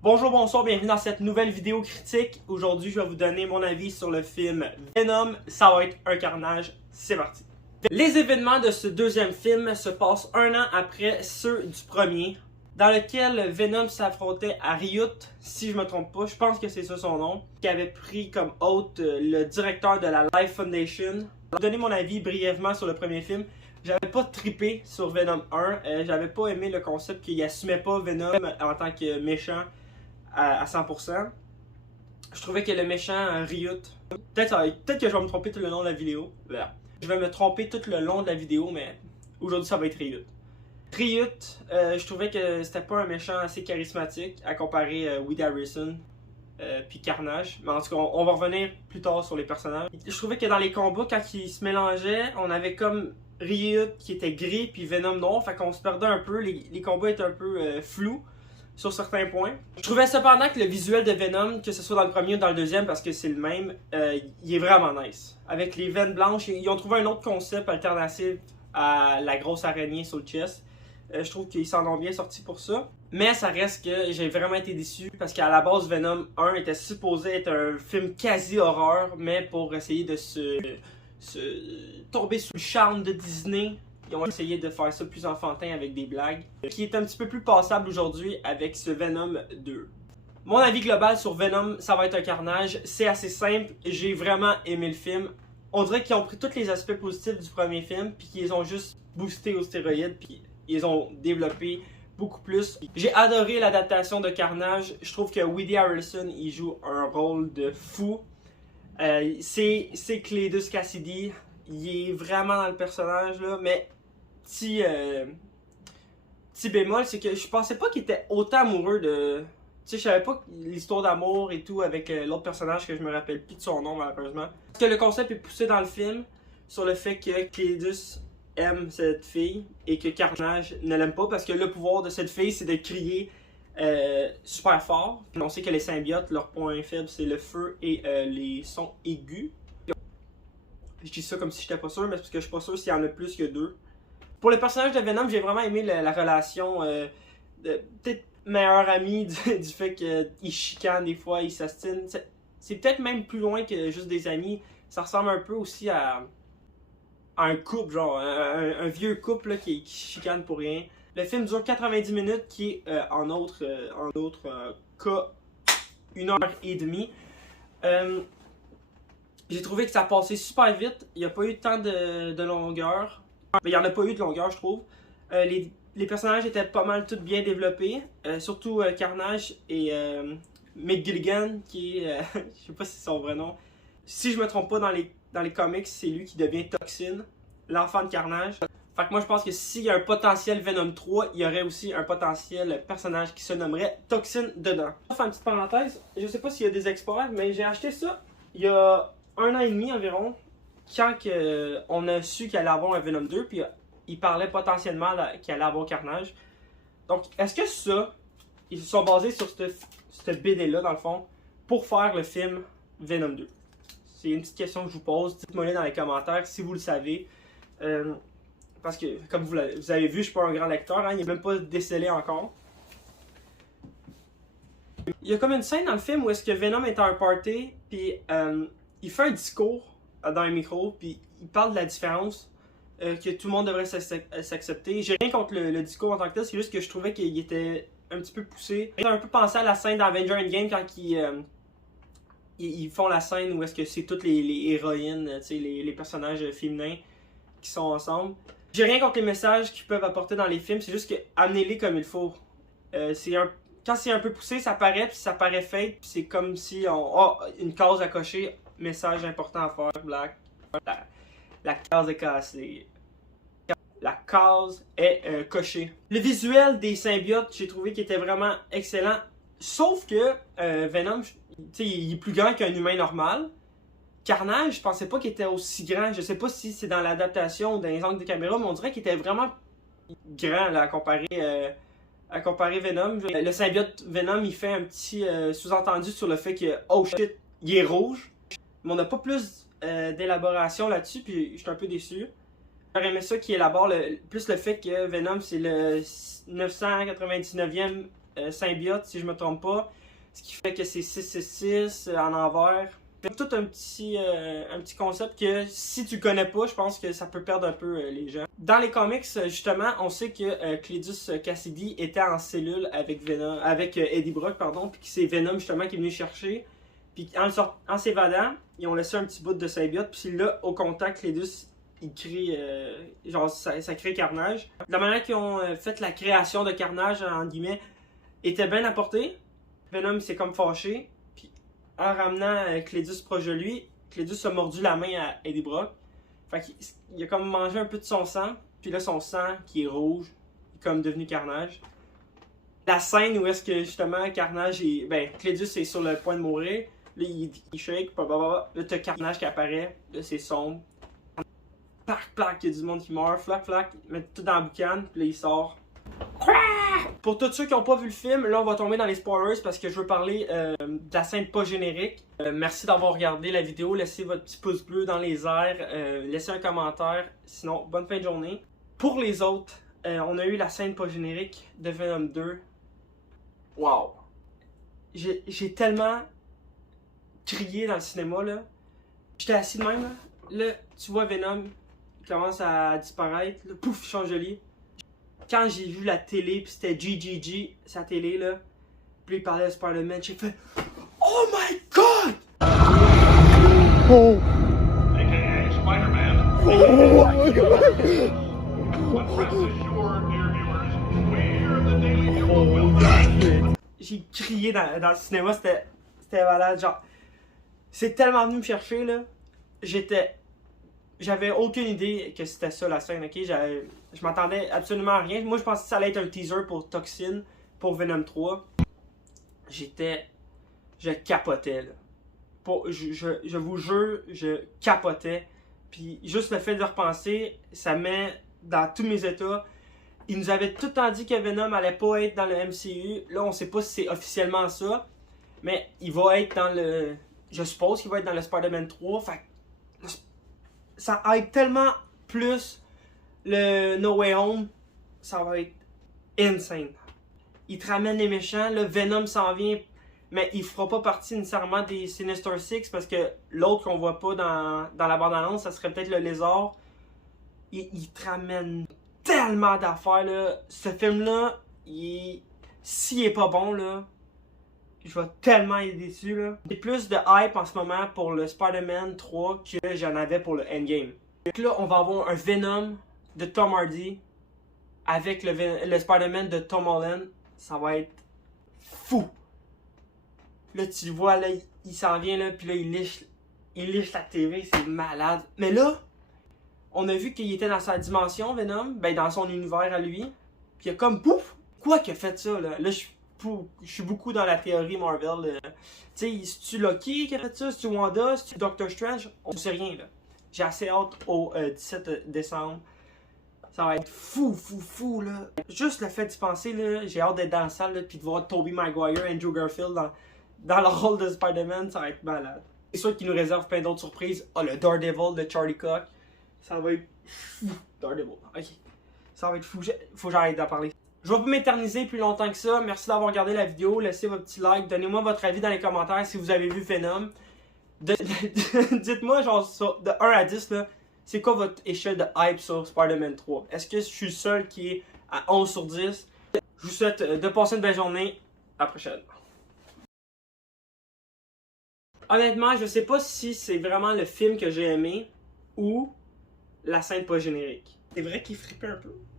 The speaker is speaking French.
Bonjour, bonsoir, bienvenue dans cette nouvelle vidéo critique. Aujourd'hui, je vais vous donner mon avis sur le film Venom, ça va être un carnage, c'est parti. Les événements de ce deuxième film se passent un an après ceux du premier, dans lequel Venom s'affrontait à Ryut, si je me trompe pas, je pense que c'est ça son nom, qui avait pris comme hôte le directeur de la Life Foundation. Je vais vous donner mon avis brièvement sur le premier film. J'avais pas trippé sur Venom 1, j'avais pas aimé le concept qu'il assumait pas Venom en tant que méchant à 100%. Je trouvais que le méchant Ryut, peut-être que je vais me tromper tout le long de la vidéo. Je vais me tromper tout le long de la vidéo, mais aujourd'hui ça va être Ryut. Ryut, je trouvais que c'était pas un méchant assez charismatique à comparer Woody Harrelson puis Carnage. Mais en tout cas, on va revenir plus tard sur les personnages. Je trouvais que dans les combats, quand ils se mélangeaient, on avait comme Ryut qui était gris puis Venom noir, fait qu'on se perdait un peu, les combats étaient un peu flous sur certains points. Je trouvais cependant que le visuel de Venom, que ce soit dans le premier ou dans le deuxième, parce que c'est le même, il est vraiment nice. Avec les veines blanches, ils ont trouvé un autre concept alternatif à la grosse araignée sur le chest. Je trouve qu'ils s'en ont bien sortis pour ça. Mais ça reste que j'ai vraiment été déçu parce qu'à la base, Venom 1 était supposé être un film quasi horreur, mais pour essayer de se tomber sous le charme de Disney, ils ont essayé de faire ça plus enfantin avec des blagues, qui est un petit peu plus passable aujourd'hui avec ce Venom 2. Mon avis global sur Venom, ça va être un carnage. C'est assez simple, j'ai vraiment aimé le film. On dirait qu'ils ont pris tous les aspects positifs du premier film, puis qu'ils ont juste boosté aux stéroïdes, puis ils ont développé beaucoup plus. J'ai adoré l'adaptation de Carnage. Je trouve que Woody Harrelson, il joue un rôle de fou. C'est Clédus Cassidy. Il est vraiment dans le personnage, là, mais petit bémol, c'est que je pensais pas qu'il était autant amoureux de... Tu sais, je savais pas l'histoire d'amour et tout avec l'autre personnage que je me rappelle plus de son nom, malheureusement. Parce que le concept est poussé dans le film sur le fait que Clédus aime cette fille et que Carnage ne l'aime pas parce que le pouvoir de cette fille, c'est de crier super fort. Puis on sait que les symbiotes, leur point faible, c'est le feu et les sons aigus. Je dis ça comme si j'étais pas sûr, mais c'est parce que je suis pas sûr s'il y en a plus que deux. Pour le personnage de Venom, j'ai vraiment aimé la relation peut-être meilleur ami du fait qu'il chicane des fois, il s'astine. C'est peut-être même plus loin que juste des amis. Ça ressemble un peu aussi à un couple, genre un vieux couple là, qui chicane pour rien. Le film dure 90 minutes, qui est en autre cas 1h30. J'ai trouvé que ça passait super vite. Il n'y a pas eu tant de longueur. Mais il n'y en a pas eu de longueur, je trouve. Les personnages étaient pas mal tous bien développés. Surtout Carnage et Mick Gilligan, qui est... je sais pas si c'est son vrai nom. Si je me trompe pas, dans les comics, c'est lui qui devient Toxin, l'enfant de Carnage. Fait que moi, je pense que s'il y a un potentiel Venom 3, il y aurait aussi un potentiel personnage qui se nommerait Toxin dedans. Je vais faire une petite parenthèse. Je sais pas s'il y a des experts, mais j'ai acheté ça il y a 1 an et demi environ, quand on a su qu'il allait avoir un Venom 2, puis il parlait potentiellement qu'il allait avoir Carnage. Donc, est-ce que ça, ils se sont basés sur cette BD-là, dans le fond, pour faire le film Venom 2? C'est une petite question que je vous pose. Dites-moi dans les commentaires si vous le savez. Parce que, comme vous avez vu, je suis pas un grand lecteur, hein, il n'est même pas décelé encore. Il y a comme une scène dans le film où est-ce que Venom est à un party, puis il fait un discours dans un micro, puis il parle de la différence que tout le monde devrait s'accepter. J'ai rien contre le discours en tant que tel, c'est juste que je trouvais qu'il était un petit peu poussé. J'ai un peu pensé à la scène d'Avengers Endgame quand ils font la scène où est-ce que c'est toutes les héroïnes, les personnages féminins qui sont ensemble. J'ai rien contre les messages qu'ils peuvent apporter dans les films, c'est juste que amenez-les comme il faut. Quand c'est un peu poussé, ça paraît, puis ça paraît fake, puis c'est comme si on a une case à cocher, message important à faire, black. La case est cassée. La case est cochée. Le visuel des symbiotes, j'ai trouvé qu'il était vraiment excellent. Sauf que Venom, il est plus grand qu'un humain normal. Carnage, je pensais pas qu'il était aussi grand. Je sais pas si c'est dans l'adaptation ou dans les angles de caméra, mais on dirait qu'il était vraiment grand là, à comparer Venom. Le symbiote Venom, il fait un petit sous-entendu sur le fait que, oh shit, il est rouge. Mais on n'a pas plus d'élaboration là-dessus, puis je suis un peu déçu. J'aurais aimé ça qui élabore plus le fait que Venom, c'est le 999e symbiote, si je me trompe pas. Ce qui fait que c'est 666 en envers. C'est tout un petit concept que si tu connais pas, je pense que ça peut perdre un peu les gens. Dans les comics, justement, on sait que Cletus Cassidy était en cellule avec Venom, avec Eddie Brock, pardon, puis que c'est Venom justement qui est venu chercher. Puis en s'évadant, ils ont laissé un petit bout de symbiote, puis là, au contact, Cletus, il crée, genre ça crée Carnage. La manière qu'ils ont fait la création de Carnage, en guillemets, était bien apportée. Venom, il s'est comme fâché. En ramenant Cletus proche de lui, Cletus a mordu la main à Eddie Brock. Fait qu'il a comme mangé un peu de son sang. Puis là, son sang, qui est rouge, est comme devenu Carnage. La scène où est-ce que justement Carnage est... Ben, Cletus est sur le point de mourir. Là, il shake, blablabla. Là, t'as Carnage qui apparaît. Là, c'est sombre. Plac, plac, il y a du monde qui meurt. Flac, flac, il met tout dans la boucane. Puis là, il sort. Pour tous ceux qui n'ont pas vu le film, là on va tomber dans les spoilers parce que je veux parler de la scène post-générique. Merci d'avoir regardé la vidéo, laissez votre petit pouce bleu dans les airs, laissez un commentaire, sinon bonne fin de journée. Pour les autres, on a eu la scène post-générique de Venom 2. Wow! J'ai tellement crié dans le cinéma là. J'étais assis de même là. Là, tu vois Venom, il commence à disparaître, là, pouf, il change de lit. Quand j'ai vu la télé, puis c'était GGG, sa télé, là, puis il parlait de Spider-Man, j'ai fait Oh my God! Oh! AKA Spider-Man. Oh my God! But rest assured, dear viewers, we're the Daily Bugle will not. J'ai crié dans le cinéma, c'était malade, genre. C'est tellement venu me chercher, là. J'avais aucune idée que c'était ça la scène, ok? Je m'attendais absolument à rien. Moi, je pensais que ça allait être un teaser pour Toxin, pour Venom 3. Je capotais, là. Je vous jure, je capotais. Puis juste le fait de repenser, ça met dans tous mes états. Ils nous avaient tout le temps dit que Venom allait pas être dans le MCU. Là, on sait pas si c'est officiellement ça. Mais il va être dans le... Je suppose qu'il va être dans le Spider-Man 3. Fait ça aide tellement plus le No Way Home. Ça va être insane. Il te ramène les méchants. Le Venom s'en vient. Mais il fera pas partie nécessairement des Sinister Six. Parce que l'autre qu'on voit pas dans la bande-annonce, ça serait peut-être le lézard. Il te ramène tellement d'affaires, là. Ce film-là, s'il est pas bon, là, je vais tellement être déçu, là. J'ai plus de hype en ce moment pour le Spider-Man 3 que j'en avais pour le Endgame. Donc là, on va avoir un Venom de Tom Hardy avec le Spider-Man de Tom Holland. Ça va être fou. Là, tu le vois, là, il s'en vient, là, puis là, il liche la TV, c'est malade. Mais là, on a vu qu'il était dans sa dimension, Venom, ben dans son univers à lui. Puis il y a comme pouf! Quoi qui a fait ça, là? Là, je suis beaucoup dans la théorie Marvel. Tu sais, c'est-tu Loki qui a fait ça? C'est-tu Wanda? C'est-tu Doctor Strange? On sait rien, là. J'ai assez hâte au 17 décembre. Ça va être fou, là. Juste le fait d'y penser, là, j'ai hâte d'être dans la salle, là, puis de voir Tobey Maguire, Andrew Garfield dans le rôle de Spider-Man, ça va être malade. C'est sûr qu'il nous réserve plein d'autres surprises. Ah, le Daredevil de Charlie Cox. Ça va être fou. Daredevil, ok. Ça va être fou. Faut que j'arrête d'en parler. Je vais pas m'éterniser plus longtemps que ça. Merci d'avoir regardé la vidéo. Laissez votre petit like. Donnez-moi votre avis dans les commentaires si vous avez vu Venom. Dites-moi, genre, de 1 à 10, là, c'est quoi votre échelle de hype sur Spider-Man 3? Est-ce que je suis le seul qui est à 11 sur 10? Je vous souhaite de passer une belle journée. À la prochaine. Honnêtement, je sais pas si c'est vraiment le film que j'ai aimé ou la scène post-générique. C'est vrai qu'il frippait un peu.